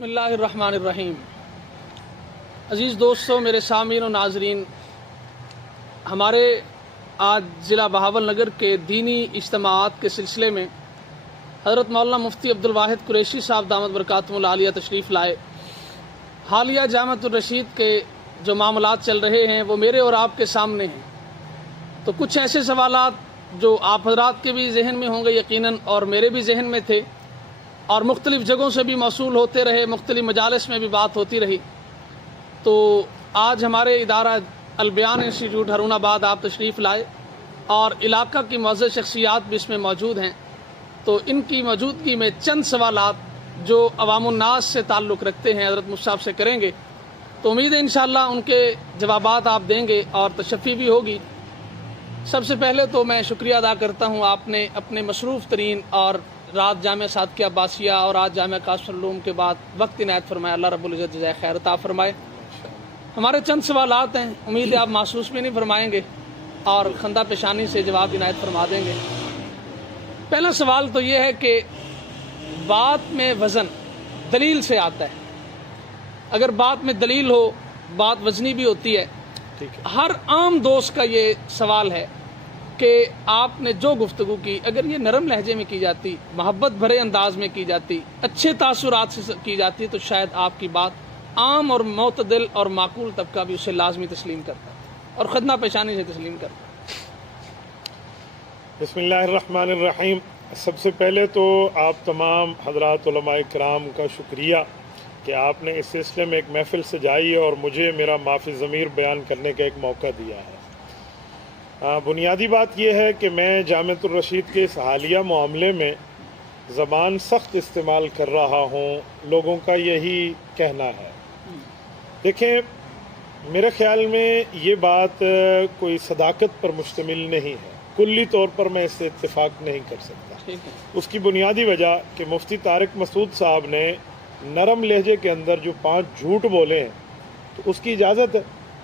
بسم اللہ الرحمن الرحیم۔ عزیز دوستو، میرے سامعین و ناظرین، ہمارے آج ضلع بہاول نگر کے دینی اجتماعات کے سلسلے میں حضرت مولانا مفتی عبدالواحد قریشی صاحب دامت برکاتہم العالیہ تشریف لائے۔ حالیہ جامعۃ الرشید کے جو معاملات چل رہے ہیں وہ میرے اور آپ کے سامنے ہیں، تو کچھ ایسے سوالات جو آپ حضرات کے بھی ذہن میں ہوں گے یقیناً، اور میرے بھی ذہن میں تھے، اور مختلف جگہوں سے بھی موصول ہوتے رہے، مختلف مجالس میں بھی بات ہوتی رہی۔ تو آج ہمارے ادارہ البیان انسٹیٹیوٹ ہارون آباد آپ تشریف لائے، اور علاقہ کی معزز شخصیات بھی اس میں موجود ہیں، تو ان کی موجودگی میں چند سوالات جو عوام الناس سے تعلق رکھتے ہیں حضرت مفتی صاحب سے کریں گے، تو امید ہے انشاءاللہ ان کے جوابات آپ دیں گے اور تشفی بھی ہوگی۔ سب سے پہلے تو میں شکریہ ادا کرتا ہوں، آپ نے اپنے مصروف ترین اور رات جامعہ صادقیہ عباسیہ اور آج جامعہ قاسم العلوم کے بعد وقت عنایت فرمایا، اللہ رب العزت جزائے خیر عطا فرمائے۔ ہمارے چند سوالات ہیں، امید ہے آپ محسوس میں نہیں فرمائیں گے اور خندہ پیشانی سے جواب عنایت فرما دیں گے۔ پہلا سوال تو یہ ہے کہ بات میں وزن دلیل سے آتا ہے، اگر بات میں دلیل ہو بات وزنی بھی ہوتی ہے۔ ہر عام دوست کا یہ سوال ہے کہ آپ نے جو گفتگو کی اگر یہ نرم لہجے میں کی جاتی، محبت بھرے انداز میں کی جاتی، اچھے تاثرات سے کی جاتی، تو شاید آپ کی بات عام اور معتدل اور معقول طبقہ بھی اسے لازمی تسلیم کرتا اور خندہ پیشانی سے تسلیم کرتا۔ بسم اللہ الرحمن الرحیم۔ سب سے پہلے تو آپ تمام حضرات علماء کرام کا شکریہ کہ آپ نے اس سلسلے میں ایک محفل سجائی اور مجھے میرا معافی ضمیر بیان کرنے کا ایک موقع دیا ہے۔ بنیادی بات یہ ہے کہ میں جامعۃ الرشید کے اس حالیہ معاملے میں زبان سخت استعمال کر رہا ہوں، لوگوں کا یہی کہنا ہے۔ دیکھیں، میرے خیال میں یہ بات کوئی صداقت پر مشتمل نہیں ہے، کلی طور پر میں اس سے اتفاق نہیں کر سکتا۔ اس کی بنیادی وجہ کہ مفتی طارق مسعود صاحب نے نرم لہجے کے اندر جو 5 جھوٹ بولے ہیں، تو اس کی اجازت ہے،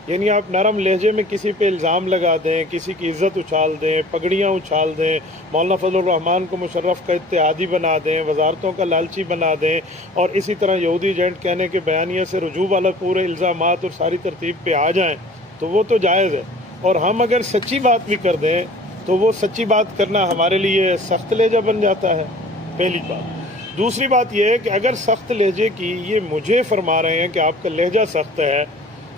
یعنی آپ نرم لہجے میں کسی پہ الزام لگا دیں، کسی کی عزت اچھال دیں، پگڑیاں اچھال دیں، مولانا فضل الرحمان کو مشرف کا اتحادی بنا دیں، وزارتوں کا لالچی بنا دیں، اور اسی طرح یہودی ایجنٹ کہنے کے بیانیے سے رجوع والا پورے الزامات اور ساری ترتیب پہ آ جائیں، تو وہ تو جائز ہے۔ اور ہم اگر سچی بات بھی کر دیں تو وہ سچی بات کرنا ہمارے لیے سخت لہجہ بن جاتا ہے، پہلی بات۔ دوسری بات یہ ہے کہ اگر سخت لہجے کی یہ مجھے فرما رہے ہیں کہ آپ کا لہجہ سخت ہے،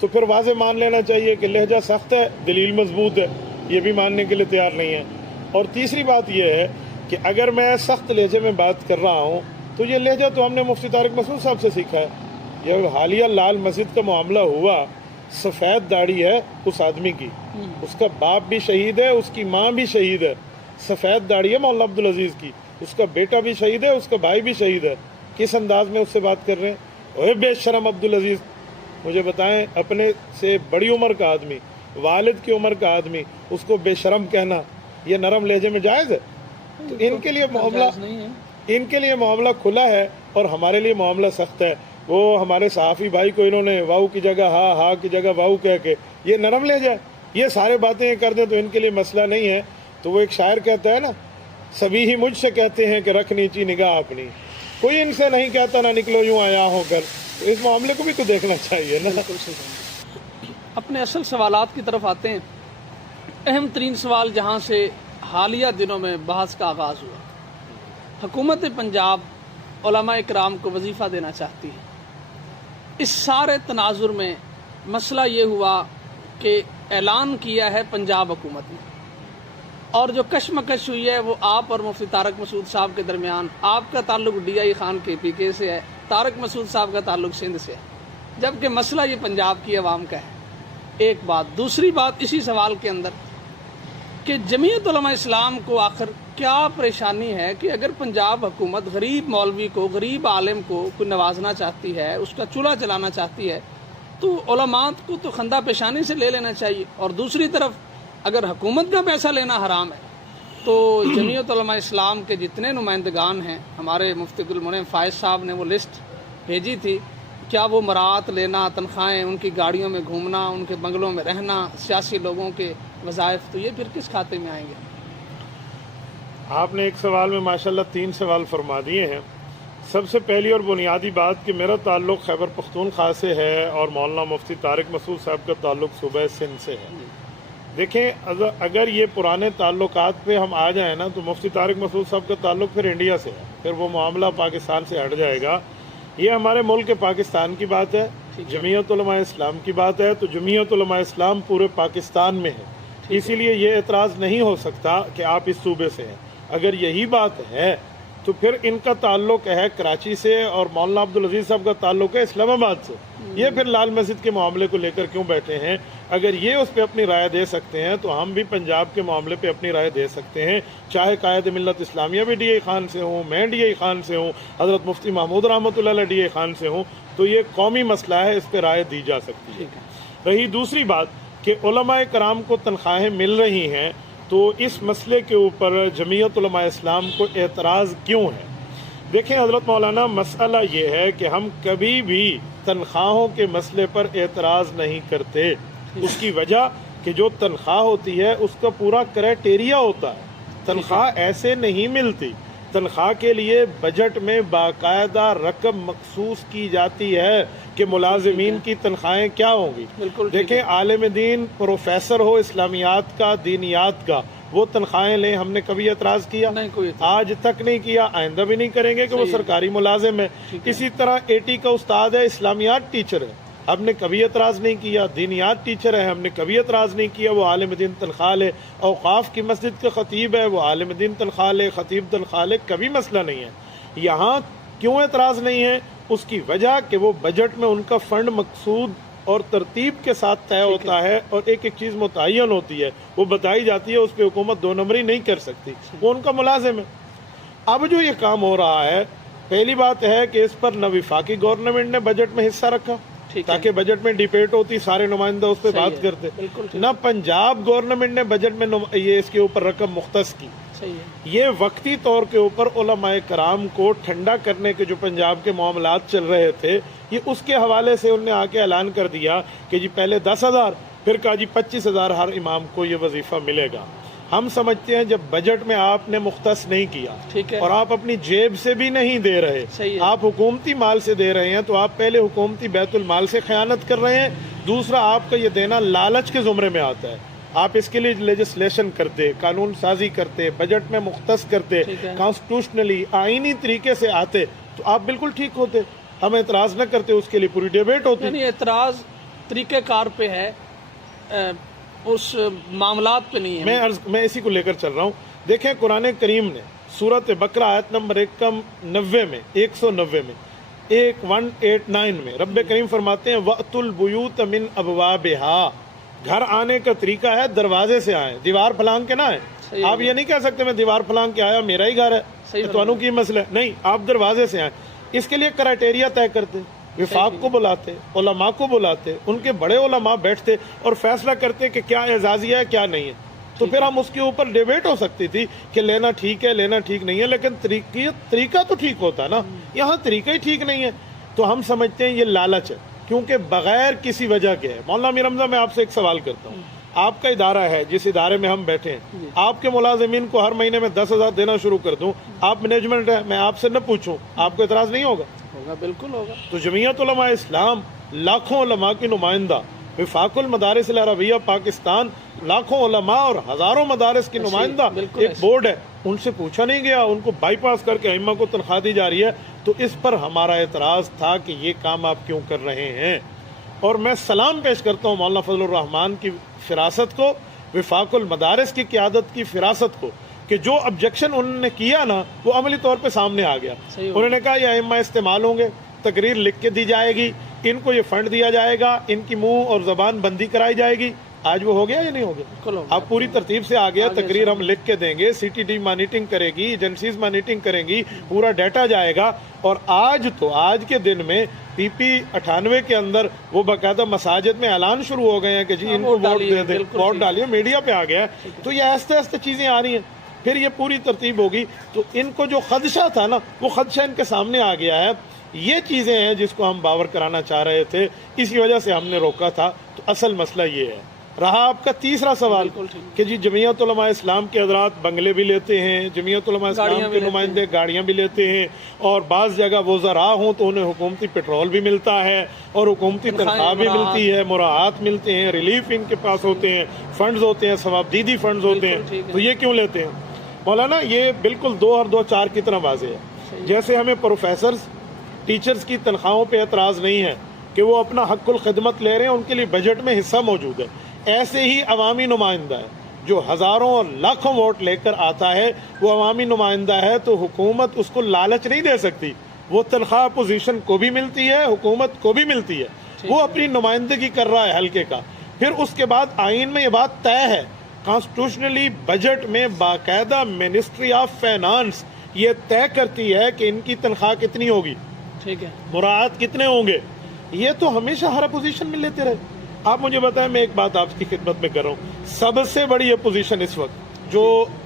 تو پھر واضح مان لینا چاہیے کہ لہجہ سخت ہے، دلیل مضبوط ہے، یہ بھی ماننے کے لیے تیار نہیں ہے۔ اور تیسری بات یہ ہے کہ اگر میں سخت لہجے میں بات کر رہا ہوں تو یہ لہجہ تو ہم نے مفتی طارق مسعود صاحب سے سیکھا ہے۔ یہ حالیہ لال مسجد کا معاملہ ہوا، سفید داڑھی ہے اس آدمی کی، اس کا باپ بھی شہید ہے، اس کی ماں بھی شہید ہے، سفید داڑھی ہے مولانا عبدالعزیز کی، اس کا بیٹا بھی شہید ہے، اس کا بھائی بھی شہید ہے۔ کس انداز میں اس سے بات کر رہے ہیں؟ اوے بے شرم عبدالعزیز، مجھے بتائیں، اپنے سے بڑی عمر کا آدمی، والد کی عمر کا آدمی، اس کو بے شرم کہنا یہ نرم لہجے میں جائز ہے؟ تو ان کے لیے معاملہ کھلا ہے اور ہمارے لیے معاملہ سخت ہے۔ وہ ہمارے صحافی بھائی کو انہوں نے واؤ کی جگہ ہا، ہا کی جگہ واؤ کہہ کے یہ نرم لہجہ ہے، یہ سارے باتیں کر دیں تو ان کے لیے مسئلہ نہیں ہے۔ تو وہ ایک شاعر کہتا ہے نا، سبھی ہی مجھ سے کہتے ہیں کہ رکھ نیچی نگاہ اپنی، کوئی ان سے نہیں کہتا نہ نکلو یوں آیا ہو کر۔ تو اس معاملے کو بھی تو دیکھنا چاہیے نا۔ اپنے اصل سوالات کی طرف آتے ہیں۔ اہم ترین سوال جہاں سے حالیہ دنوں میں بحث کا آغاز ہوا، حکومت پنجاب علماء اکرام کو وظیفہ دینا چاہتی ہے۔ اس سارے تناظر میں مسئلہ یہ ہوا کہ اعلان کیا ہے پنجاب حکومت نے، اور جو کشمکش ہوئی ہے وہ آپ اور مفتی طارق مسعود صاحب کے درمیان۔ آپ کا تعلق ڈی آئی خان کے پی کے سے ہے، طارق مسعود صاحب کا تعلق سندھ سے ہے، جبکہ مسئلہ یہ پنجاب کی عوام کا ہے۔ ایک بات۔ دوسری بات اسی سوال کے اندر کہ جمعیت علماء اسلام کو آخر کیا پریشانی ہے کہ اگر پنجاب حکومت غریب مولوی کو، غریب عالم کو کوئی نوازنا چاہتی ہے، اس کا چولہا چلانا چاہتی ہے، تو علماء کو تو خندہ پیشانی سے لے لینا چاہیے۔ اور دوسری طرف اگر حکومت کا پیسہ لینا حرام ہے تو جمعیت علماء اسلام کے جتنے نمائندگان ہیں، ہمارے مفتی عبدالمنعم فائز صاحب نے وہ لسٹ بھیجی تھی، کیا وہ مراعات لینا، تنخواہیں، ان کی گاڑیوں میں گھومنا، ان کے بنگلوں میں رہنا، سیاسی لوگوں کے وظائف، تو یہ پھر کس کھاتے میں آئیں گے؟ آپ نے ایک سوال میں ماشاءاللہ 3 سوال فرما دیے ہیں۔ سب سے پہلی اور بنیادی بات کہ میرا تعلق خیبر پختونخوا سے ہے اور مولانا مفتی طارق مسعود صاحب کا تعلق صوبہ سندھ سے ہے۔ دیکھیں اگر یہ پرانے تعلقات پہ ہم آ جائیں نا تو مفتی طارق مسعود صاحب کا تعلق پھر انڈیا سے ہے، پھر وہ معاملہ پاکستان سے ہٹ جائے گا۔ یہ ہمارے ملک پاکستان کی بات ہے، جمعیت علماء اسلام کی بات ہے، تو جمعیت علماء اسلام پورے پاکستان میں ہے، اسی لیے یہ اعتراض نہیں ہو سکتا کہ آپ اس صوبے سے ہیں۔ اگر یہی بات ہے تو پھر ان کا تعلق ہے کراچی سے اور مولانا عبدالعزیز صاحب کا تعلق ہے اسلام آباد سے، یہ پھر لال مسجد کے معاملے کو لے کر کیوں بیٹھے ہیں؟ اگر یہ اس پہ اپنی رائے دے سکتے ہیں تو ہم بھی پنجاب کے معاملے پہ اپنی رائے دے سکتے ہیں، چاہے قائد ملت اسلامیہ بھی ڈی اے خان سے ہوں، میں ڈی اے خان سے ہوں، حضرت مفتی محمود رحمۃ اللہ علیہ ڈی اے خان سے ہوں، تو یہ قومی مسئلہ ہے، اس پہ رائے دی جا سکتی ہے۔ رہی دوسری بات کہ علماء کرام کو تنخواہیں مل رہی ہیں، تو اس مسئلے کے اوپر جمعیت علماء اسلام کو اعتراض کیوں ہے؟ دیکھیں حضرت مولانا، مسئلہ یہ ہے کہ ہم کبھی بھی تنخواہوں کے مسئلے پر اعتراض نہیں کرتے۔ اس کی وجہ کہ جو تنخواہ ہوتی ہے اس کا پورا کرائٹیریا ہوتا ہے، تنخواہ ایسے نہیں ملتی، تنخواہ کے لیے بجٹ میں باقاعدہ رقم مخصوص کی جاتی ہے کہ ملازمین کی تنخواہیں کیا ہوں گی۔ دیکھیں عالم دین پروفیسر ہو اسلامیات کا، دینیات کا، وہ تنخواہیں لیں، ہم نے کبھی اعتراض کیا؟ آج تک نہیں کیا، آئندہ بھی نہیں کریں گے کہ وہ سرکاری ملازم ہے۔ اسی طرح ایٹی کا استاد ہے، اسلامیات ٹیچر ہے، ہم نے کبھی اعتراض نہیں کیا۔ دینیات ٹیچر ہے، ہم نے کبھی اعتراض نہیں کیا، وہ عالم دین تنخواہ لے۔ اوقاف کی مسجد کا خطیب ہے، وہ عالم دین تنخواہ لے، خطیب تنخواہ لے، کبھی مسئلہ نہیں ہے۔ یہاں کیوں اعتراض نہیں ہے؟ اس کی وجہ کہ وہ بجٹ میں ان کا فنڈ مقصود اور ترتیب کے ساتھ طے ہوتا ہے، اور ایک ایک چیز متعین ہوتی ہے، وہ بتائی جاتی ہے، اس پہ حکومت دو نمبری نہیں کر سکتی، وہ ان کا ملازم ہے۔ اب جو یہ کام ہو رہا ہے، پہلی بات ہے کہ اس پر نہ وفاقی گورنمنٹ نے بجٹ میں حصہ رکھا تاکہ بجٹ میں ڈیبیٹ ہوتی، سارے نمائندہ اس پہ بات کرتے، نہ پنجاب گورنمنٹ نے بجٹ میں یہ اس کے اوپر رقم مختص کی۔ یہ وقتی طور کے اوپر علماء کرام کو ٹھنڈا کرنے کے جو پنجاب کے معاملات چل رہے تھے، یہ اس کے حوالے سے انہوں نے آ کے اعلان کر دیا کہ جی پہلے 10,000، پھر کہا جی 25,000 ہر امام کو یہ وظیفہ ملے گا۔ ہم سمجھتے ہیں جب بجٹ میں آپ نے مختص نہیں کیا اور آپ اپنی جیب سے بھی نہیں دے رہے، آپ حکومتی مال سے دے رہے ہیں، تو آپ پہلے حکومتی بیت المال سے خیانت کر رہے ہیں، دوسرا آپ کا یہ دینا لالچ کے زمرے میں آتا ہے۔ آپ اس کے لیے لیجسلیشن کرتے، قانون سازی کرتے، بجٹ میں مختص کرتے، کانسٹیٹیوشنلی آئینی طریقے سے آتے تو آپ بالکل ٹھیک ہوتے، ہم اعتراض نہ کرتے، اس کے لیے پوری ڈیبیٹ ہوتی۔ یعنی اعتراض طریقہ کار پہ ہے، اس معاملات پہ نہیں ہے۔ میں اسی کو لے کر چل رہا ہوں۔ دیکھیں قرآن کریم نے سورۃ بقرہ آیت نمبر 190 میں 189 میں رب کریم فرماتے ہیں وَأْتُوا الْبُيُوتَ مِنْ أَبْوَابِهَا، گھر آنے کا طریقہ ہے دروازے سے آئیں، دیوار پھلانگ کے نہ آئیں۔ آپ یہ نہیں کہہ سکتے میں دیوار پھلانگ کے آیا، میرا ہی گھر ہے، تو کی مسئلہ نہیں، آپ دروازے سے آئیں۔ اس کے لیے کرائٹیریا طے کرتے، وفاق کو بلاتے، علماء کو بلاتے، ان کے بڑے علماء بیٹھتے اور فیصلہ کرتے کہ کیا اعزازیہ ہے کیا نہیں ہے، تو پھر ہم اس کے اوپر ڈیبیٹ ہو سکتی تھی کہ لینا ٹھیک ہے، لینا ٹھیک نہیں ہے، لیکن طریقہ تو ٹھیک ہوتا نا، یہاں طریقہ ہی ٹھیک نہیں ہے، تو ہم سمجھتے ہیں یہ لالچ ہے، کیونکہ بغیر کسی وجہ کے ہے۔ مولانا امیر حمزہ، میں آپ سے ایک سوال کرتا ہوں، آپ کا ادارہ ہے جس ادارے میں ہم بیٹھے ہیں، آپ کے ملازمین کو ہر مہینے میں 10,000 دینا شروع کر دوں، آپ مینجمنٹ ہے، میں آپ سے نہ پوچھوں، آپ کو اعتراض نہیں ہوگا؟ ہوگا، بالکل ہوگا۔ تو جمعیت علماء اسلام لاکھوں علماء کی نمائندہ، وفاق المدارس العربیہ پاکستان لاکھوں علماء اور ہزاروں مدارس کی نمائندہ ایک بورڈ ہے، ان سے پوچھا نہیں گیا، ان کو بائی پاس کر کے ائمہ کو تنخواہ دی جا رہی ہے، تو اس پر ہمارا اعتراض تھا کہ یہ کام آپ کیوں کر رہے ہیں۔ اور میں سلام پیش کرتا ہوں مولانا فضل الرحمان کی فراست کو، وفاق المدارس کی قیادت کی فراست کو، کہ جو آبجیکشن انہوں نے کیا نا وہ عملی طور پہ سامنے آ گیا۔ انہوں نے کہا یہ ائمہ استعمال ہوں گے، تقریر لکھ کے دی جائے گی، ان کو یہ فنڈ دیا جائے گا، ان کی منہ اور زبان بندی کرائی جائے گی۔ آج وہ ہو گیا یا نہیں ہو گیا؟ اب پوری ترتیب سے آ گیا، تقریر ہم لکھ کے دیں گے، سی ٹی ڈی مانیٹنگ کرے گی، ایجنسیز مانیٹنگ کریں گی، پورا ڈیٹا جائے گا۔ اور آج کے دن میں پی پی 98 کے اندر وہ باقاعدہ مساجد میں اعلان شروع ہو گئے ہیں کہ جی ان کو ووٹ دے دیں، ووٹ ڈالیے، میڈیا پہ آ گیا ہے۔ تو یہ آہستہ آہستہ چیزیں آ رہی ہیں، پھر یہ پوری ترتیب ہوگی۔ تو ان کو جو خدشہ تھا نا وہ خدشہ ان کے سامنے آ گیا ہے۔ یہ چیزیں ہیں جس کو ہم باور کرانا چاہ رہے تھے، اسی وجہ سے ہم نے روکا تھا۔ تو اصل مسئلہ یہ ہے رہا آپ کا تیسرا سوال بالکل ٹھیک۔ کہ جی جمعیت علماء اسلام کے حضرات بنگلے بھی لیتے ہیں، جمعیت علماء اسلام کے نمائندے گاڑیاں بھی لیتے ہیں، اور بعض جگہ وزراء ہوں تو انہیں حکومتی پیٹرول بھی ملتا ہے اور حکومتی تنخواہ بھی ملتی ہے، مراعات ملتے ہیں، ریلیف ان کے پاس ہوتے ہیں، فنڈز ہوتے ہیں، ثوابدیدی فنڈز ہوتے ہیں، تو یہ کیوں لیتے ہیں؟ مولانا یہ بالکل 2 اور 2 4 کی طرح واضح ہے۔ جیسے ہمیں پروفیسرز ٹیچرز کی تنخواہوں پہ اعتراض نہیں ہے کہ وہ اپنا حق الخدمت لے رہے ہیں، ان کے لیے بجٹ میں حصہ موجود ہے، ایسے ہی عوامی نمائندہ ہے جو ہزاروں اور لاکھوں ووٹ لے کر آتا ہے، وہ عوامی نمائندہ ہے تو حکومت اس کو لالچ نہیں دے سکتی، وہ تنخواہ اپوزیشن کو بھی ملتی ہے، حکومت کو بھی ملتی ہے، وہ اپنی نمائندگی کر رہا ہے حلقے کا۔ پھر اس کے بعد آئین میں یہ بات طے ہے، کانسٹیٹیوشنلی بجٹ میں باقاعدہ منسٹری آف فائنانس یہ طے کرتی ہے کہ ان کی تنخواہ کتنی ہوگی، ٹھیک ہے، مراعات کتنے ہوں گے۔ یہ تو ہمیشہ ہر اپوزیشن میں لیتے رہے۔ آپ مجھے بتائیں، میں ایک بات آپ کی خدمت میں کر رہا ہوں، سب سے بڑی اپوزیشن اس وقت جو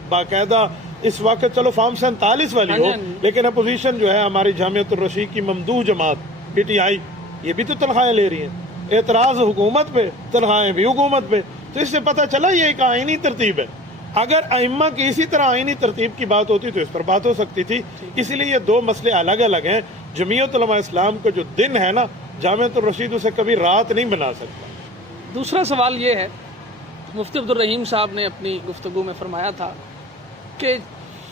باقاعدہ اس وقت چلو فارم 47 والی ہو، لیکن اپوزیشن جو ہے ہماری جامعۃ الرشید کی ممدوح جماعت پی ٹی آئی، یہ بھی تو تنخواہیں لے رہی ہیں، اعتراض حکومت پہ، تنخواہیں بھی حکومت پہ، تو اس سے پتہ چلا یہ ایک آئینی ترتیب ہے۔ اگر ائمہ کی اسی طرح آئینی ترتیب کی بات ہوتی تو اس پر بات ہو سکتی تھی، اسی لیے یہ 2 مسئلے الگ الگ ہیں۔ جمعیت علماء اسلام کا جو دن ہے نا، جامعۃ الرشید اسے کبھی رات نہیں بنا سکتا۔ دوسرا سوال یہ ہے، مفتی عبدالرحیم صاحب نے اپنی گفتگو میں فرمایا تھا کہ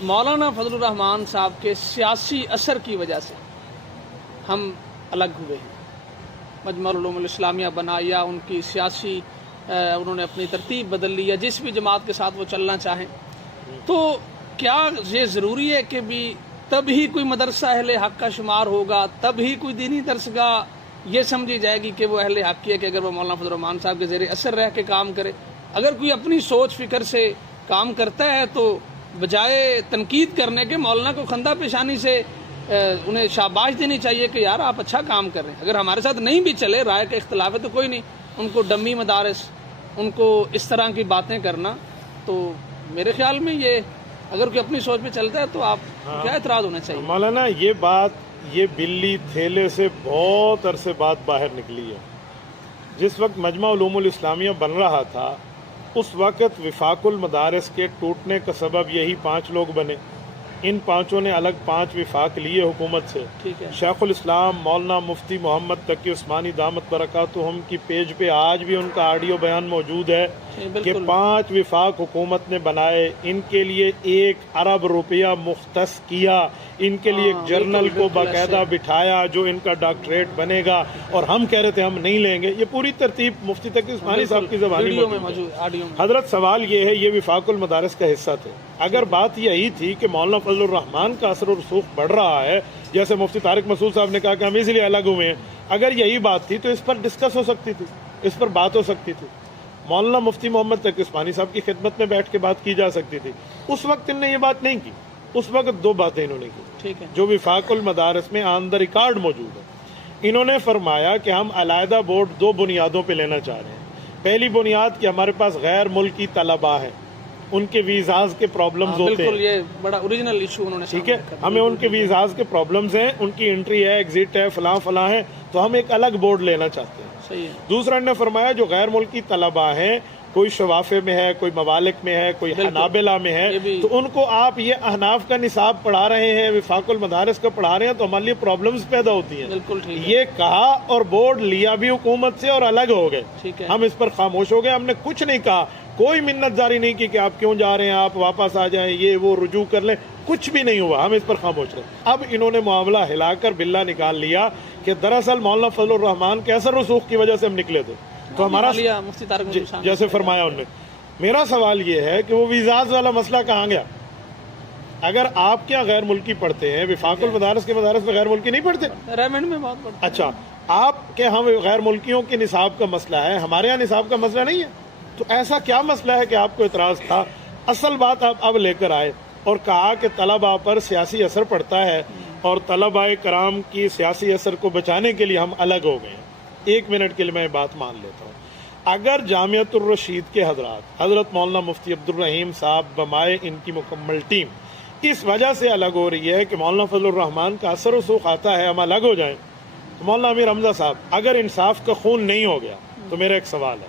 مولانا فضل الرحمان صاحب کے سیاسی اثر کی وجہ سے ہم الگ ہوئے ہیں، مجمع العلوم الاسلامیہ بنا یا ان کی سیاسی انہوں نے اپنی ترتیب بدل لی یا جس بھی جماعت کے ساتھ وہ چلنا چاہیں، تو کیا یہ ضروری ہے کہ بھی تب ہی کوئی مدرسہ اہل حق کا شمار ہوگا، تب ہی کوئی دینی درسگاہ یہ سمجھی جائے گی کہ وہ اہل حق کی ہے کہ اگر وہ مولانا فضل الرحمان صاحب کے زیر اثر رہ کے کام کرے؟ اگر کوئی اپنی سوچ فکر سے کام کرتا ہے تو بجائے تنقید کرنے کے مولانا کو خندہ پیشانی سے انہیں شاباش دینی چاہیے کہ یار آپ اچھا کام کر رہے ہیں۔ اگر ہمارے ساتھ نہیں بھی چلے، رائے کا اختلاف ہے تو کوئی نہیں، ان کو ڈمی مدارس، ان کو اس طرح کی باتیں کرنا، تو میرے خیال میں یہ اگر کوئی اپنی سوچ پہ چلتا ہے تو آپ کیا اعتراض ہونا چاہیے؟ مولانا یہ بلی تھیلے سے بہت عرصے بعد باہر نکلی ہے۔ جس وقت مجمع علوم الاسلامیہ بن رہا تھا اس وقت وفاق المدارس کے ٹوٹنے کا سبب یہی 5 لوگ بنے، ان 5 نے الگ 5 وفاق لیے حکومت سے۔ شیخ الاسلام مولانا مفتی محمد تقی عثمانی دامت برکاتہم کی پیج پہ آج بھی ان کا آڈیو بیان موجود ہے کہ 5 وفاق حکومت نے بنائے، ان کے لیے 1 ارب روپیہ مختص کیا، ان کے لیے ایک جرنل کو باقاعدہ بٹھایا جو ان کا ڈاکٹریٹ بنے گا، اور ہم کہہ رہے تھے ہم نہیں لیں گے۔ یہ پوری ترتیب مفتی تقی عثمانی صاحب کی زبانی موجود ہے۔ حضرت سوال یہ ہے، یہ وفاق المدارس کا حصہ تھے۔ اگر بات یہی تھی کہ مولانا فضل الرحمان کا اثر و رسوخ بڑھ رہا ہے، جیسے مفتی طارق مسعود صاحب نے کہا کہ ہم اس لیے الگ ہوئے ہیں، اگر یہی بات تھی تو اس پر ڈسکس ہو سکتی تھی، اس پر بات ہو سکتی تھی، مولانا مفتی محمد تقی عثمانی صاحب کی خدمت میں بیٹھ کے بات کی جا سکتی تھی۔ اس وقت انہوں نے یہ بات نہیں کی، اس وقت 2 باتیں انہوں نے کی جو وفاق المدارس میں آن دا ریکارڈ موجود ہے۔ انہوں نے فرمایا کہ ہم علیحدہ بورڈ 2 بنیادوں پہ لینا چاہ رہے ہیں۔ پہلی بنیاد کہ ہمارے پاس غیر ملکی طلباء ہیں، ان کے ویزاز کے پرابلمز ہوتے ہیں، یہ بڑا اوریجنل ایشو انہوں نے، ٹھیک ہے، ہمیں ان کے ویزاز کے پرابلمز ہیں، ان کی انٹری ہے، ایگزٹ ہے، فلاں ہے، تو ہم ایک الگ بورڈ لینا چاہتے ہیں۔ دوسرا نے فرمایا جو غیر ملکی طلباء ہیں، کوئی شوافے میں ہے، کوئی ممالک میں ہے، کوئی حنابلہ میں ہے، تو ان کو آپ یہ احناف کا نصاب پڑھا رہے ہیں، وفاق المدارس کا پڑھا رہے ہیں، تو ہمارے لیے پرابلمز پیدا ہوتی ہیں۔ یہ کہا اور بورڈ لیا بھی حکومت سے اور الگ ہو گئے، ہم اس پر خاموش ہو گئے، ہم نے کچھ نہیں کہا، کوئی منت جاری نہیں کی کہ آپ کیوں جا رہے ہیں، آپ واپس آ جائیں، یہ وہ رجوع کر لیں، کچھ بھی نہیں ہوا، ہم اس پر خاموش رہے۔ اب انہوں نے معاملہ ہلا کر بلا نکال لیا کہ دراصل مولانا فضل الرحمان کے اثر رسوخ کی وجہ سے ہم نکلے تھے، تو ہمارا جیسے فرمایا انہوں نے۔ میرا سوال یہ ہے کہ وہ ویزاز والا مسئلہ کہاں گیا؟ اگر آپ کیا غیر ملکی پڑھتے ہیں، وفاق المدارس کے مدارس میں غیر ملکی نہیں پڑھتے؟ ریمنڈ میں بہت پڑھتے۔ اچھا، آپ کے ہم غیر ملکیوں کے نصاب کا مسئلہ ہے، ہمارے یہاں نصاب کا مسئلہ نہیں ہے، تو ایسا کیا مسئلہ ہے کہ آپ کو اعتراض تھا؟ اصل بات آپ اب لے کر آئے اور کہا کہ طلباء پر سیاسی اثر پڑتا ہے اور طلباء کرام کی سیاسی اثر کو بچانے کے لیے ہم الگ ہو گئے ہیں۔ 1 منٹ کے لیے میں بات مان لیتا ہوں۔ اگر جامعۃ الرشید کے حضرات، حضرت مولانا مفتی عبدالرحیم صاحب بمائے ان کی مکمل ٹیم اس وجہ سے الگ ہو رہی ہے کہ مولانا فضل الرحمان کا اثر و رسوخ آتا ہے، ہم الگ ہو جائیں، تو مولانا امیر حمزہ صاحب اگر انصاف کا خون نہیں ہو گیا تو میرا ایک سوال ہے،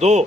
2,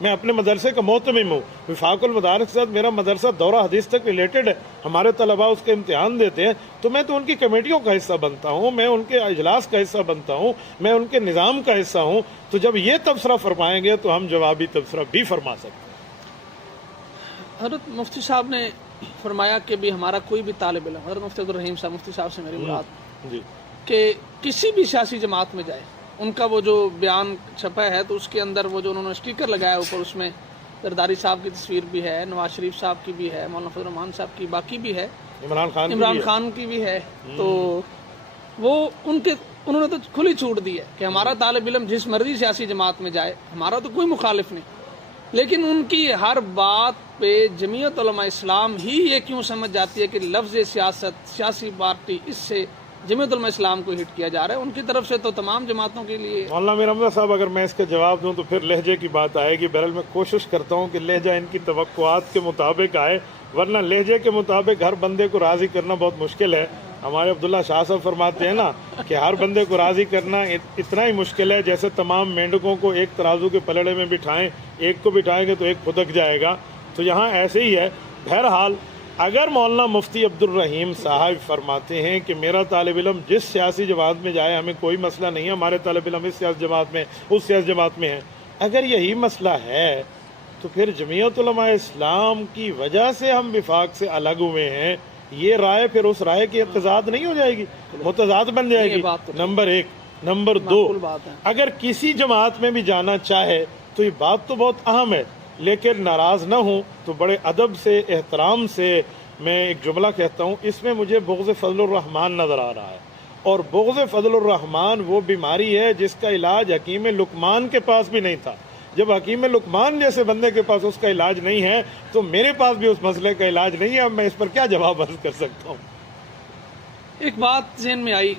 میں اپنے مدرسے کا محتمم ہوں، وفاق المدارس کے ساتھ میرا مدرسہ دورہ حدیث تک ریلیٹڈ ہے، ہمارے طلباء اس کے امتحان دیتے ہیں، تو میں تو ان کی کمیٹیوں کا حصہ بنتا ہوں، میں ان کے اجلاس کا حصہ بنتا ہوں، میں ان کے نظام کا حصہ ہوں، تو جب یہ تبصرہ فرمائیں گے تو ہم جوابی تبصرہ بھی فرما سکتے ہیں۔ حضرت مفتی صاحب نے فرمایا کہ بھی ہمارا کوئی بھی طالب علم، حضرت مفتی عبدالرحیم صاحب، مفتی صاحب سے میری مراد، جی کہ کسی بھی سیاسی جماعت میں جائے، ان کا وہ جو بیان چھپا ہے تو اس کے اندر وہ جو انہوں نے اسٹیکر لگایا اوپر، اس میں زرداری صاحب کی تصویر بھی ہے، نواز شریف صاحب کی بھی ہے، مولانا فضل الرحمان صاحب کی باقی بھی ہے، عمران خان کی بھی ہے، تو وہ انہوں نے تو کھلی چھوٹ دی ہے کہ ہمارا طالب علم جس مرضی سیاسی جماعت میں جائے، ہمارا تو کوئی مخالف نہیں، لیکن ان کی ہر بات پہ جمعیت علماء اسلام ہی یہ کیوں سمجھ جاتی ہے کہ لفظ سیاست، سیاسی پارٹی، اس سے جمعیت علماء اسلام کو ہٹ کیا جا رہا ہے؟ ان کی طرف سے تو تمام جماعتوں کے لیے۔ مولانا میر حمزہ صاحب، اگر میں اس کا جواب دوں تو پھر لہجے کی بات آئے گی، بہرحال میں کوشش کرتا ہوں کہ لہجہ ان کی توقعات کے مطابق آئے، ورنہ لہجے کے مطابق ہر بندے کو راضی کرنا بہت مشکل ہے۔ ہمارے عبداللہ شاہ صاحب فرماتے ہیں نا کہ ہر بندے کو راضی کرنا اتنا ہی مشکل ہے جیسے تمام مینڈکوں کو ایک ترازو کے پلڑے میں بٹھائیں، ایک کو بٹھائیں گے تو ایک پھدک جائے گا، تو یہاں ایسے ہی ہے۔ بہرحال اگر مولانا مفتی عبدالرحیم صاحب فرماتے ہیں کہ میرا طالب علم جس سیاسی جماعت میں جائے ہمیں کوئی مسئلہ نہیں ہے، ہمارے طالب علم اس سیاسی جماعت میں اس سیاسی جماعت میں ہیں، اگر یہی مسئلہ ہے تو پھر جمعیت علماء اسلام کی وجہ سے ہم وفاق سے الگ ہوئے ہیں، یہ رائے پھر اس رائے کی اتضاد نہیں ہو جائے گی، متضاد بن جائے گی، نمبر ایک۔ نمبر دو، اگر کسی جماعت میں بھی جانا چاہے تو یہ بات تو بہت اہم ہے، لیکن ناراض نہ ہوں تو بڑے ادب سے، احترام سے میں ایک جملہ کہتا ہوں، اس میں مجھے بغض فضل الرحمان نظر آ رہا ہے، اور بغض فضل الرحمان وہ بیماری ہے جس کا علاج حکیم لقمان کے پاس بھی نہیں تھا۔ جب حکیم لقمان جیسے بندے کے پاس اس کا علاج نہیں ہے تو میرے پاس بھی اس مسئلے کا علاج نہیں ہے، اب میں اس پر کیا جواب عرض کر سکتا ہوں؟ ایک بات ذہن میں آئی،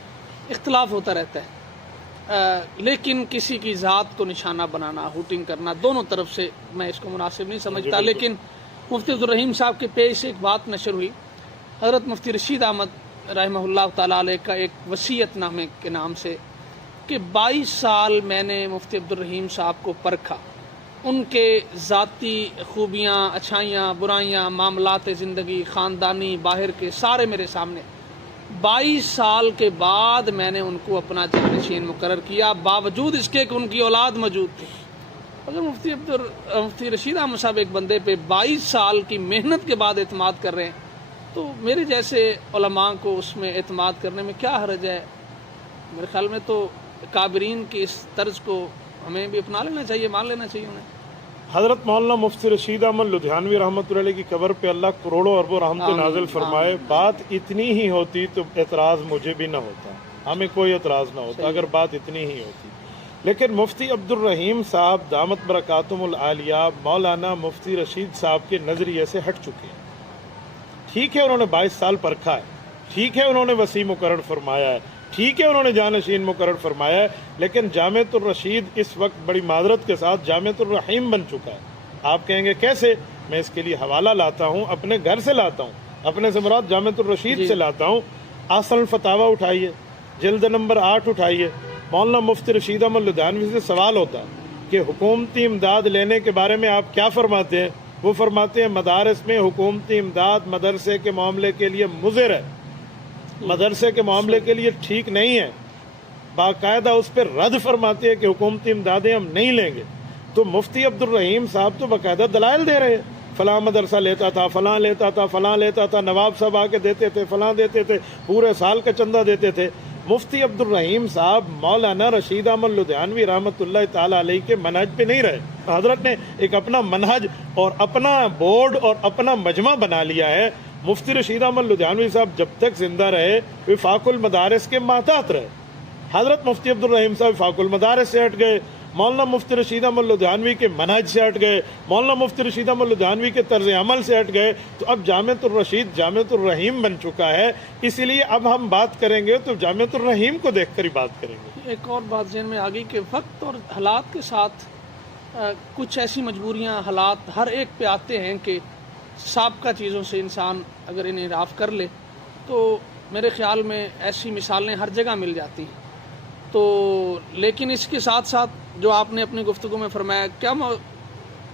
اختلاف ہوتا رہتا ہے، لیکن کسی کی ذات کو نشانہ بنانا، ہوٹنگ کرنا، دونوں طرف سے میں اس کو مناسب نہیں سمجھتا، لیکن مفتی عبدالرحیم صاحب کے پیش سے ایک بات نشر ہوئی، حضرت مفتی رشید احمد رحمہ اللہ تعالیٰ علیہ کا ایک وصیت نامے کے نام سے، کہ 22 سال میں نے مفتی عبدالرحیم صاحب کو پرکھا، ان کے ذاتی خوبیاں، اچھائیاں، برائیاں، معاملات زندگی، خاندانی، باہر کے، سارے میرے سامنے، 22 سال کے بعد میں نے ان کو اپنا جانشین مقرر کیا، باوجود اس کے کہ ان کی اولاد موجود تھی۔ اگر مفتی رشید احمد صاحب ایک بندے پہ 22 سال کی محنت کے بعد اعتماد کر رہے ہیں تو میرے جیسے علماء کو اس میں اعتماد کرنے میں کیا حرج ہے؟ میرے خیال میں تو کابرین کی اس طرز کو ہمیں بھی اپنا لینا چاہیے، مان لینا چاہیے انہیں۔ حضرت مولانا مفتی رشید احمد لدھیانوی رحمۃ اللہ علیہ کی قبر پہ اللہ کروڑوں اربوں رحمتیں نازل فرمائے، بات اتنی ہی ہوتی تو اعتراض مجھے بھی نہ ہوتا، ہمیں کوئی اعتراض نہ ہوتا اگر بات اتنی ہی ہوتی، لیکن مفتی عبدالرحیم صاحب دامت برکاتہم العالیہ مولانا مفتی رشید صاحب کے نظریے سے ہٹ چکے ہیں۔ ٹھیک ہے انہوں نے 22 سال پرکھا ہے، ٹھیک ہے انہوں نے وسیع مقرر فرمایا ہے، ٹھیک ہے انہوں نے جانشین مقرر فرمایا ہے، لیکن جامعۃ الرشید اس وقت بڑی معذرت کے ساتھ جامعۃ الرحیم بن چکا ہے۔ آپ کہیں گے کیسے؟ میں اس کے لیے حوالہ لاتا ہوں، اپنے گھر سے لاتا ہوں، اپنے سے مراد جامعۃ الرشید سے لاتا ہوں۔ اصل الفتاوی اٹھائیے، جلد نمبر 8 اٹھائیے، مولانا مفتی رشید احمد لدھیانوی سے سوال ہوتا ہے کہ حکومتی امداد لینے کے بارے میں آپ کیا فرماتے ہیں؟ وہ فرماتے ہیں مدارس میں حکومتی امداد مدرسے کے معاملے کے لیے مضر ہے، مدرسے کے معاملے کے لیے ٹھیک نہیں ہے، باقاعدہ اس پہ رد فرماتے ہیں کہ حکومتی امدادیں ہم نہیں لیں گے۔ تو مفتی عبدالرحیم صاحب تو باقاعدہ دلائل دے رہے ہیں، فلاں مدرسہ لیتا تھا، فلاں لیتا تھا، فلاں لیتا تھا، نواب صاحب آ کے دیتے تھے، فلاں دیتے تھے، پورے سال کا چندہ دیتے تھے۔ مفتی عبدالرحیم صاحب مولانا رشید احمد لدھیانوی رحمۃ اللہ تعالیٰ علیہ کے منہج پہ نہیں رہے، حضرت نے ایک اپنا منہج اور اپنا بورڈ اور اپنا مجمع بنا لیا ہے۔ مفتی رشید احمد لدھیانوی صاحب جب تک زندہ رہے وفاق المدارس کے ماتحت رہے، حضرت مفتی عبدالرحیم صاحب وفاق المدارس سے ہٹ گئے، مولانا مفتی رشید احمد لدھیانوی کے منہج سے ہٹ گئے، مولانا مفتی رشید احمد لدھیانوی کے طرز عمل سے ہٹ گئے، تو اب جامعۃ الرشید جامعۃ الرحیم بن چکا ہے، اسی لیے اب ہم بات کریں گے تو جامعۃ الرحیم کو دیکھ کر ہی بات کریں گے۔ ایک اور بات ذہن میں آ گئی کہ وقت اور حالات کے ساتھ کچھ ایسی مجبوریاں، حالات ہر ایک پہ آتے ہیں کہ سابقہ چیزوں سے انسان اگر انحراف کر لے تو میرے خیال میں ایسی مثالیں ہر جگہ مل جاتی ہیں۔ تو لیکن اس کے ساتھ ساتھ جو آپ نے اپنی گفتگو میں فرمایا، کیا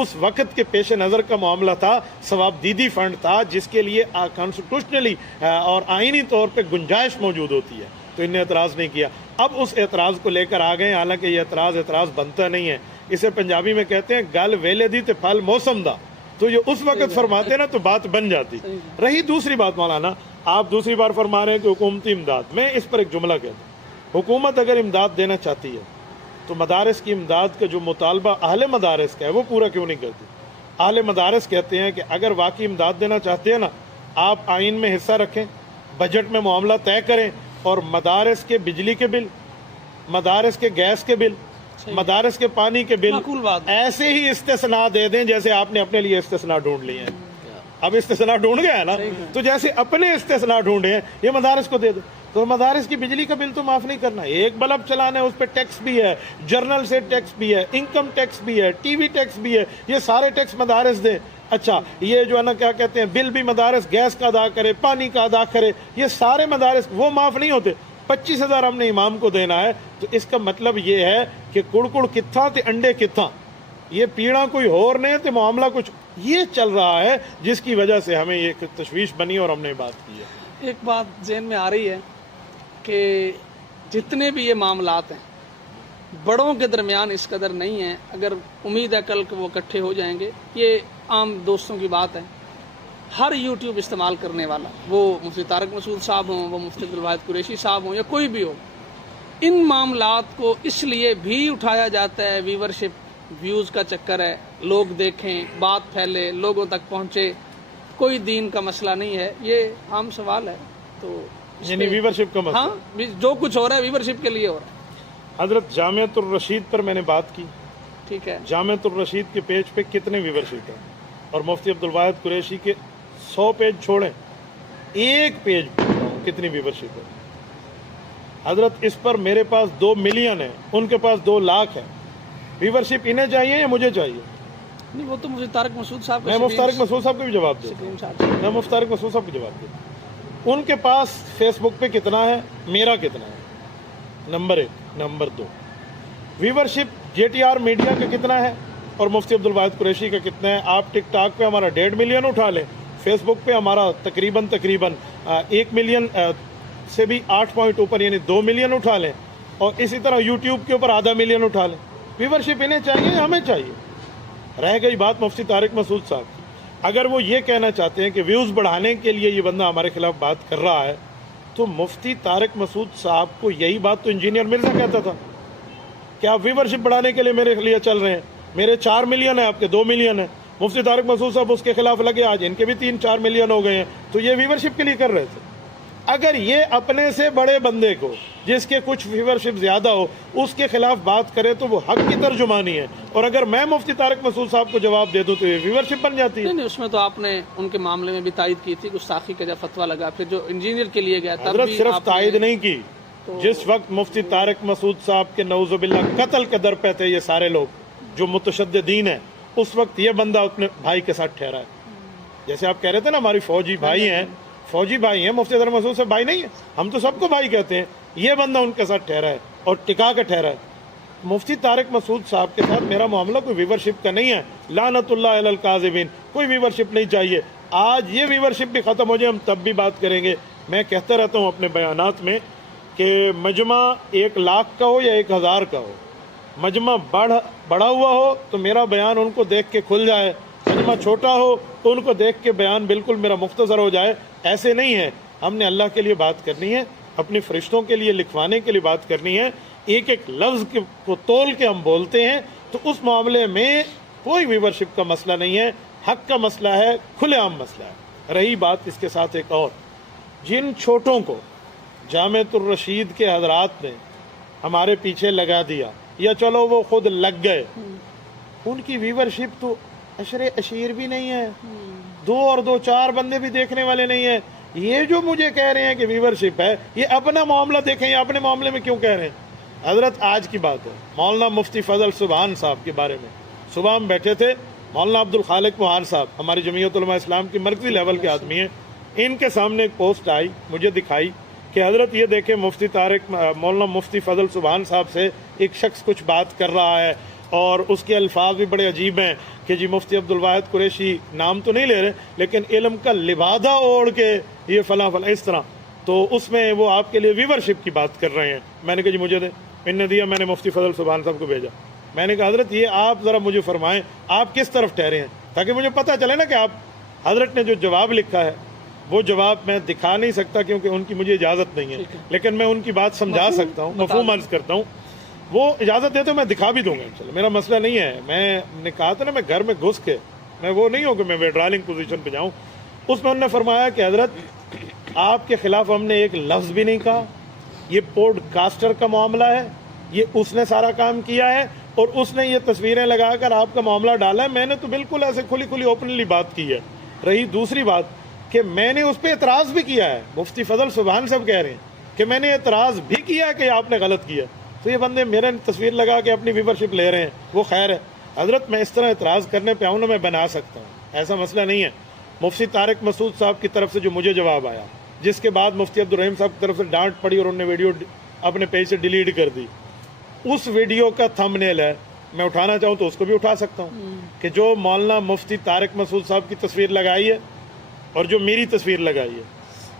اس وقت کے پیش نظر کا معاملہ تھا، ثواب دیدی فنڈ تھا، جس کے لیے کانسٹیٹیوشنلی اور آئینی طور پہ گنجائش موجود ہوتی ہے، تو انہیں اعتراض نہیں کیا۔ اب اس اعتراض کو لے کر آ گئے، حالانکہ یہ اعتراض بنتا نہیں ہے، اسے پنجابی میں کہتے ہیں گل ویلے دی تے پھل موسم دا، تو یہ اس وقت فرماتے نا تو بات بن جاتی۔ رہی دوسری بات مولانا، آپ دوسری بار فرما رہے ہیں کہ حکومتی امداد، میں اس پر ایک جملہ کہتا ہوں، حکومت اگر امداد دینا چاہتی ہے تو مدارس کی امداد کا جو مطالبہ اہل مدارس کا ہے وہ پورا کیوں نہیں کرتی؟ اہل مدارس کہتے ہیں کہ اگر واقعی امداد دینا چاہتے ہیں نا، آپ آئین میں حصہ رکھیں، بجٹ میں معاملہ طے کریں، اور مدارس کے بجلی کے بل، مدارس کے گیس کے بل، مدارس کے پانی کے بل معقول بات ایسے ہی استثناء دے دیں جیسے آپ نے اپنے لیے استثناء ڈھونڈ لیے ہیں۔ اب استثناء ڈھونڈ گیا ہے نا، تو جیسے اپنے استثناء ڈھونڈے ہیں یہ مدارس کو دے دو، تو مدارس کی بجلی کا بل تو معاف نہیں کرنا، ایک بلب چلانا ہے اس پہ ٹیکس بھی ہے، جرنل سے ٹیکس بھی ہے، انکم ٹیکس بھی ہے، ٹی وی ٹیکس بھی ہے، یہ سارے ٹیکس مدارس دیں۔ اچھا یہ جو ہے نا کیا کہتے ہیں بل بھی مدارس گیس کا ادا کرے، پانی کا ادا کرے، یہ سارے مدارس وہ معاف نہیں ہوتے۔ 25,000 ہم نے امام کو دینا ہے، تو اس کا مطلب یہ ہے کہ کڑکڑ کتھاں تے انڈے کتھاں، یہ پیڑا کوئی اور نہیں تے معاملہ کچھ یہ چل رہا ہے، جس کی وجہ سے ہمیں یہ تشویش بنی اور ہم نے بات کی ہے۔ ایک بات ذہن میں آ رہی ہے کہ جتنے بھی یہ معاملات ہیں بڑوں کے درمیان اس قدر نہیں ہیں، اگر امید ہے کل کہ وہ اکٹھے ہو جائیں گے، یہ عام دوستوں کی بات ہے۔ ہر یوٹیوب استعمال کرنے والا، وہ مفتی طارق مسعود صاحب ہوں، وہ مفتی عبدالواحد قریشی صاحب ہوں، یا کوئی بھی ہو، ان معاملات کو اس لیے بھی اٹھایا جاتا ہے، ویورشپ ویوز کا چکر ہے، لوگ دیکھیں، بات پھیلے، لوگوں تک پہنچے، کوئی دین کا مسئلہ نہیں ہے، یہ عام سوال ہے۔ تو یعنی ویورشپ کا مسئلہ، ہاں جو کچھ ہو رہا ہے ویورشپ کے لیے ہو رہا ہے۔ حضرت جامعۃ الرشید پر میں نے بات کی، ٹھیک ہے، جامعۃ الرشید کے پیج پہ کتنے ویورشپ ہیں، اور مفتی عبدالواحد قریشی کے 100 پیج چھوڑیں، ایک پیج کتنی ویورشپ ہے؟ حضرت اس پر میرے پاس 2 ملین ہے، ان کے پاس 2 لاکھ ہے، ویورشپ انہیں چاہیے یا مجھے چاہیے؟ نہیں وہ تو مفتی طارق مسعود صاحب میں مفتی طارق مسعود صاحب کو بھی جواب دوں، سکریم صاحب میں مفتی طارق مسعود صاحب کو جواب دوں۔ ان کے پاس فیس بک پہ کتنا ہے، میرا کتنا ہے، number 1۔ Number 2، viewership J T R media کا کتنا ہے اور مفتی عبدالواحد قریشی کا کتنا ہے؟ آپ ٹک ٹاک پہ ہمارا 1.5 ملین اٹھا لیں، فیس بک پہ ہمارا تقریباً 1 ملین سے بھی 8 پوائنٹ اوپر یعنی 2 ملین اٹھا لیں، اور اسی طرح یوٹیوب کے اوپر ½ ملین اٹھا لیں۔ ویورشپ انہیں چاہیے یا ہمیں چاہیے؟ رہ گئی بات مفتی طارق مسعود صاحب کی، اگر وہ یہ کہنا چاہتے ہیں کہ ویوز بڑھانے کے لیے یہ بندہ ہمارے خلاف بات کر رہا ہے، تو مفتی طارق مسعود صاحب کو یہی بات تو انجینئر مرزا کہتا تھا کہ آپ ویورشپ بڑھانے کے لیے میرے لیے چل رہے ہیں، میرے 4 ملین ہیں، آپ کے 2 ملین ہیں۔ مفتی طارق مسعود صاحب اس کے خلاف لگے، آج ان کے بھی 3-4 ملین ہو گئے ہیں، تو یہ ویورشپ کے لیے کر رہے تھے۔ اگر یہ اپنے سے بڑے بندے کو جس کے کچھ ویورشپ زیادہ ہو اس کے خلاف بات کرے تو وہ حق کی ترجمانی ہے، اور اگر میں مفتی طارق مسعود صاحب کو جواب دے دوں تو یہ ویورشپ بن جاتی ہے۔ نہیں اس میں تو آپ نے ان کے معاملے میں بھی تائید کی تھی، گستاخی کا جب فتویٰ لگا، پھر جو انجینئر کے لیے گیا تب حضرت بھی صرف آپ نے تائید نہیں کی، جس وقت مفتی طارق مسعود صاحب کے نعوذ باللہ قتل کے در پہ تھے یہ سارے لوگ جو متشددین ہیں، اس وقت یہ بندہ اپنے بھائی کے ساتھ ٹھہرا ہے۔ جیسے آپ کہہ رہے تھے نا ہماری فوجی بھائی ہیں، فوجی بھائی ہیں، مفتی طارق مسعود سے بھائی نہیں ہے، ہم تو سب کو بھائی کہتے ہیں، یہ بندہ ان کے ساتھ ٹھہرا ہے اور ٹکا کے ٹھہرا ہے۔ مفتی طارق مسعود صاحب کے ساتھ میرا معاملہ کوئی ویورشپ کا نہیں ہے، لعنت اللہ علی الکاذبین، کوئی ویورشپ نہیں چاہیے۔ آج یہ ویورشپ بھی ختم ہو جائے ہم تب بھی بات کریں گے۔ میں کہتا رہتا ہوں اپنے بیانات میں کہ مجمع 1 لاکھ کا ہو یا 1000 کا ہو، مجمع بڑا ہوا ہو تو میرا بیان ان کو دیکھ کے کھل جائے، مجمع چھوٹا ہو تو ان کو دیکھ کے بیان بالکل میرا مختصر ہو جائے، ایسے نہیں ہے۔ ہم نے اللہ کے لیے بات کرنی ہے، اپنے فرشتوں کے لیے لکھوانے کے لیے بات کرنی ہے، ایک ایک لفظ کو تول کے ہم بولتے ہیں، تو اس معاملے میں کوئی ویورشپ کا مسئلہ نہیں ہے، حق کا مسئلہ ہے، کھلے عام مسئلہ ہے۔ رہی بات اس کے ساتھ ایک اور، جن چھوٹوں کو جامعۃ الرشید کے حضرات نے ہمارے پیچھے لگا دیا یا چلو وہ خود لگ گئے، ان کی ویورشپ تو عشر عشیر بھی نہیں ہے، 2 اور 2 4 بندے بھی دیکھنے والے نہیں ہیں۔ یہ جو مجھے کہہ رہے ہیں کہ ویورشپ ہے، یہ اپنا معاملہ دیکھیں، یہ اپنے معاملے میں کیوں کہہ رہے ہیں؟ حضرت آج کی بات ہے، مولانا مفتی فضل سبحان صاحب کے بارے میں صبح ہم بیٹھے تھے، مولانا عبد الخالق موہان صاحب ہماری جمعیت علماء اسلام کی مرکزی لیول کے آدمی ہیں، ان کے سامنے ایک پوسٹ آئی، مجھے دکھائی کہ حضرت یہ دیکھیں مولانا مفتی فضل سبحان صاحب سے ایک شخص کچھ بات کر رہا ہے، اور اس کے الفاظ بھی بڑے عجیب ہیں کہ جی مفتی عبدالواحد قریشی نام تو نہیں لے رہے لیکن علم کا لبادہ اوڑھ کے یہ فلاں فلاں اس طرح، تو اس میں وہ آپ کے لیے ویورشپ کی بات کر رہے ہیں۔ میں نے کہا جی مجھے دیں، ان نے دیا، میں نے مفتی فضل سبحان صاحب کو بھیجا، میں نے کہا حضرت یہ آپ ذرا مجھے فرمائیں آپ کس طرف ٹھہرے ہیں، تاکہ مجھے پتہ چلے نا کہ آپ حضرت نے جو جواب لکھا ہے وہ جواب میں دکھا نہیں سکتا کیونکہ ان کی مجھے اجازت نہیں ہے، لیکن میں ان کی بات سمجھا سکتا ہوں، مفہوم عرض کرتا ہوں۔ وہ اجازت دے تو میں دکھا بھی دوں گا انشاءاللہ، میرا مسئلہ نہیں ہے۔ میں نے کہا تھا نا میں گھر میں گھس کے، میں وہ نہیں ہوں کہ میں ویڈرالنگ پوزیشن پہ جاؤں۔ اس میں انہوں نے فرمایا کہ حضرت آپ کے خلاف ہم نے ایک لفظ بھی نہیں کہا، یہ پوڈ کاسٹر کا معاملہ ہے، یہ اس نے سارا کام کیا ہے اور اس نے یہ تصویریں لگا کر آپ کا معاملہ ڈالا ہے، میں نے تو بالکل ایسے کھلی کھلی اوپنلی بات کی ہے۔ رہی دوسری بات کہ میں نے اس پہ اعتراض بھی کیا ہے، مفتی فضل سبحان صاحب کہہ رہے ہیں کہ میں نے اعتراض بھی کیا ہے کہ آپ نے غلط کیا، تو یہ بندے میرے تصویر لگا کے اپنی ویورشپ لے رہے ہیں، وہ خیر ہے۔ حضرت میں اس طرح اعتراض کرنے پہ آؤں نا میں بنا سکتا ہوں، ایسا مسئلہ نہیں ہے۔ مفتی طارق مسعود صاحب کی طرف سے جو مجھے جواب آیا، جس کے بعد مفتی عبدالرحیم صاحب کی طرف سے ڈانٹ پڑی اور انہوں نے ویڈیو اپنے پیج سے ڈیلیٹ کر دی، اس ویڈیو کا تھم نیل ہے، میں اٹھانا چاہوں تو اس کو بھی اٹھا سکتا ہوں کہ جو مولانا مفتی طارق مسعود صاحب کی تصویر لگائی ہے اور جو میری تصویر لگائی ہے،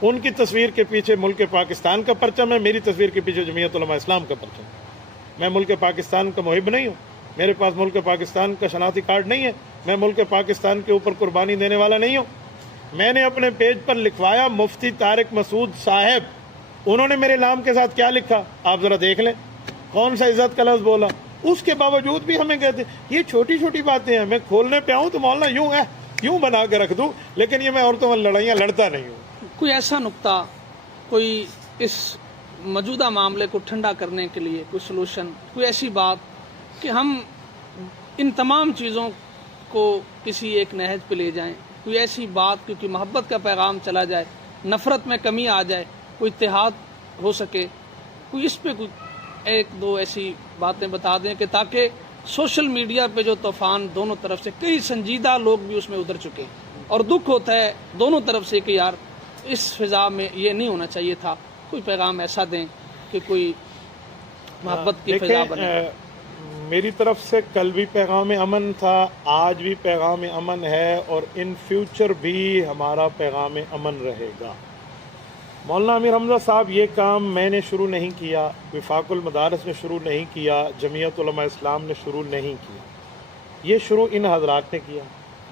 ان کی تصویر کے پیچھے ملک پاکستان کا پرچم ہے، میری تصویر کے پیچھے جمعیت علماء اسلام کا پرچم ہے۔ میں ملک پاکستان کا محب نہیں ہوں، میرے پاس ملک پاکستان کا شناختی کارڈ نہیں ہے، میں ملک پاکستان کے اوپر قربانی دینے والا نہیں ہوں۔ میں نے اپنے پیج پر لکھوایا مفتی طارق مسعود صاحب، انہوں نے میرے نام کے ساتھ کیا لکھا آپ ذرا دیکھ لیں، کون سا عزت کا لفظ بولا۔ اس کے باوجود بھی ہمیں کہتے ہیں یہ چھوٹی چھوٹی باتیں ہیں، میں کھولنے پہ آؤں تو مولانا یوں بنا کے رکھ دوں، لیکن یہ میں عورتوں میں لڑائیاں لڑتا نہیں ہوں۔ کوئی ایسا نقطہ، کوئی اس موجودہ معاملے کو ٹھنڈا کرنے کے لیے کوئی سلوشن، کوئی ایسی بات کہ ہم ان تمام چیزوں کو کسی ایک نہج پہ لے جائیں، کوئی ایسی بات کیونکہ محبت کا پیغام چلا جائے، نفرت میں کمی آ جائے، کوئی اتحاد ہو سکے، کوئی اس پہ کوئی ایک دو ایسی باتیں بتا دیں کہ تاکہ سوشل میڈیا پہ جو طوفان دونوں طرف سے، کئی سنجیدہ لوگ بھی اس میں اتر چکے ہیں اور دکھ ہوتا ہے دونوں طرف سے کہ یار اس فضا میں یہ نہیں ہونا چاہیے تھا، کوئی پیغام ایسا دیں کہ کوئی محبت کی فضا بنے۔ میری طرف سے کل بھی پیغام امن تھا، آج بھی پیغام امن ہے اور ان فیوچر بھی ہمارا پیغام امن رہے گا۔ مولانا امیر حمزہ صاحب یہ کام میں نے شروع نہیں کیا، وفاق المدارس نے شروع نہیں کیا، جمعیت علماء اسلام نے شروع نہیں کیا، یہ شروع ان حضرات نے کیا،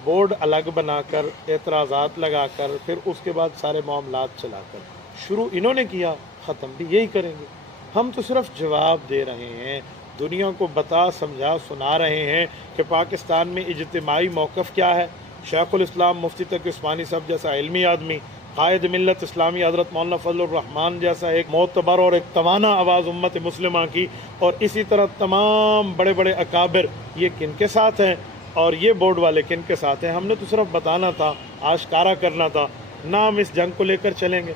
بورڈ الگ بنا کر، اعتراضات لگا کر، پھر اس کے بعد سارے معاملات چلا کر شروع انہوں نے کیا، ختم بھی یہی کریں گے۔ ہم تو صرف جواب دے رہے ہیں، دنیا کو بتا سمجھا سنا رہے ہیں کہ پاکستان میں اجتماعی موقف کیا ہے۔ شیخ الاسلام مفتی تقی عثمانی صاحب جیسا علمی آدمی، قائد ملت اسلامی حضرت مولانا فضل الرحمان جیسا ایک معتبر اور ایک توانا آواز امت مسلمہ کی، اور اسی طرح تمام بڑے بڑے اکابر، یہ کن کے ساتھ ہیں اور یہ بورڈ والے کن کے ساتھ ہیں، ہم نے تو صرف بتانا تھا، آشکارا کرنا تھا۔ نہ ہم اس جنگ کو لے کر چلیں گے،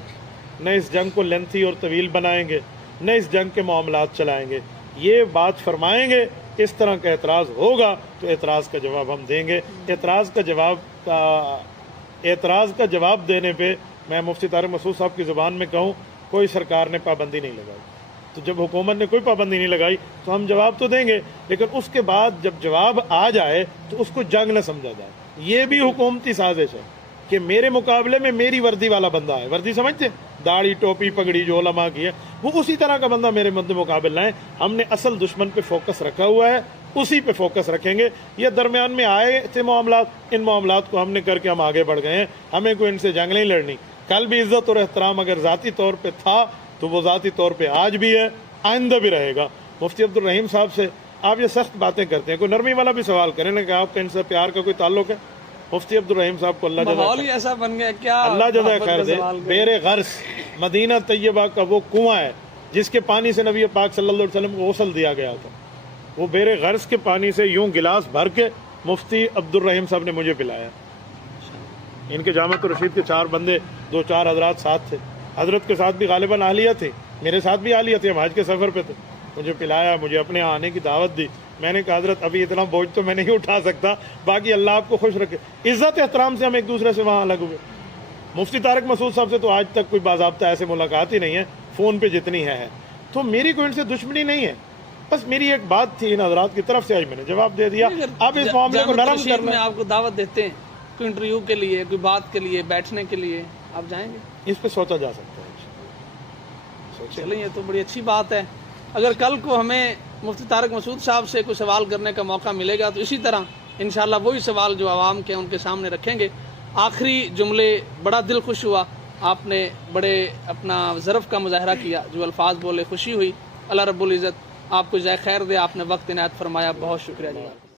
نہ اس جنگ کو لینتھی اور طویل بنائیں گے، نہ اس جنگ کے معاملات چلائیں گے، یہ بات فرمائیں گے اس طرح کا اعتراض ہوگا تو اعتراض کا جواب ہم دیں گے۔ اعتراض کا جواب دینے پہ میں مفتی طارق مسعود صاحب کی زبان میں کہوں، کوئی سرکار نے پابندی نہیں لگائی، تو جب حکومت نے کوئی پابندی نہیں لگائی تو ہم جواب تو دیں گے، لیکن اس کے بعد جب جواب آ جائے تو اس کو جنگ نہ سمجھا جائے۔ یہ بھی حکومتی سازش ہے کہ میرے مقابلے میں میری وردی والا بندہ ہے، وردی سمجھتے ہیں، داڑھی ٹوپی پگڑی جو علماء کی ہے، وہ اسی طرح کا بندہ میرے مد مقابل لائیں۔ ہم نے اصل دشمن پہ فوکس رکھا ہوا ہے، اسی پہ فوکس رکھیں گے۔ یہ درمیان میں آئے تھے معاملات، ان معاملات کو ہم نے کر کے ہم آگے بڑھ گئے ہیں، ہمیں کوئی ان سے جنگ نہیں لڑنی۔ کل بھی عزت اور احترام اگر ذاتی طور پہ تھا تو وہ ذاتی طور پہ آج بھی ہے، آئندہ بھی رہے گا۔ مفتی عبدالرحیم صاحب سے آپ یہ سخت باتیں کرتے ہیں، کوئی نرمی والا بھی سوال کریں نا کہ آپ کا ان سے پیار کا کوئی تعلق ہے؟ مفتی عبدالرحیم صاحب کو اللہ ایسا بن گیا کیا، اللہ جزائے خیر دے۔ بیر غرس مدینہ طیبہ کا وہ کنواں ہے جس کے پانی سے نبی پاک صلی اللہ علیہ وسلم کو غسل دیا گیا تھا، وہ بیر غرس کے پانی سے یوں گلاس بھر کے مفتی عبدالرحیم صاحب نے مجھے پلایا۔ ان کے جامعۃ الرشید کے 4 بندے، 2-4 حضرات ساتھ تھے، حضرت کے ساتھ بھی غالباً اہلیہ تھی، میرے ساتھ بھی اہلیہ تھی، ہم حج کے سفر پہ تھے، مجھے پلایا، مجھے اپنے آنے کی دعوت دی۔ میں نے کہا حضرت ابھی اتنا بوجھ تو میں نہیں اٹھا سکتا، باقی اللہ آپ کو خوش رکھے۔ عزت احترام سے ہم ایک دوسرے سے وہاں الگ ہوئے۔ مفتی طارق مسعود صاحب سے تو آج تک کوئی باضابطہ ایسے ملاقات ہی نہیں ہے، فون پہ جتنی ہے۔ تو میری کوئی ان سے دشمنی نہیں ہے، بس میری ایک بات تھی ان حضرات کی طرف سے آئی، میں نے جواب دے دیا. اب اس معاملے کو نرم میں کرنا، آپ کو دعوت دیتے ہیں کوئی انٹرویو کے لیے، کوئی بات کے لیے، بیٹھنے کے لیے، آپ جائیں گے؟ اس پہ سوچا جا سکتا ہے. چلیں، یہ تو بڑی اچھی بات ہے. اگر کل کو ہمیں مفتی طارق مسعود صاحب سے کوئی سوال کرنے کا موقع ملے گا تو اسی طرح انشاءاللہ وہی سوال جو عوام کے ان کے سامنے رکھیں گے. آخری جملے بڑا دل خوش ہوا، آپ نے بڑے اپنا ظرف کا مظاہرہ کیا، جو الفاظ بولے خوشی ہوئی. اللہ رب العزت آپ کو جزائے خیر دے، آپ نے وقت عنایت فرمایا، بہت شکریہ جناب.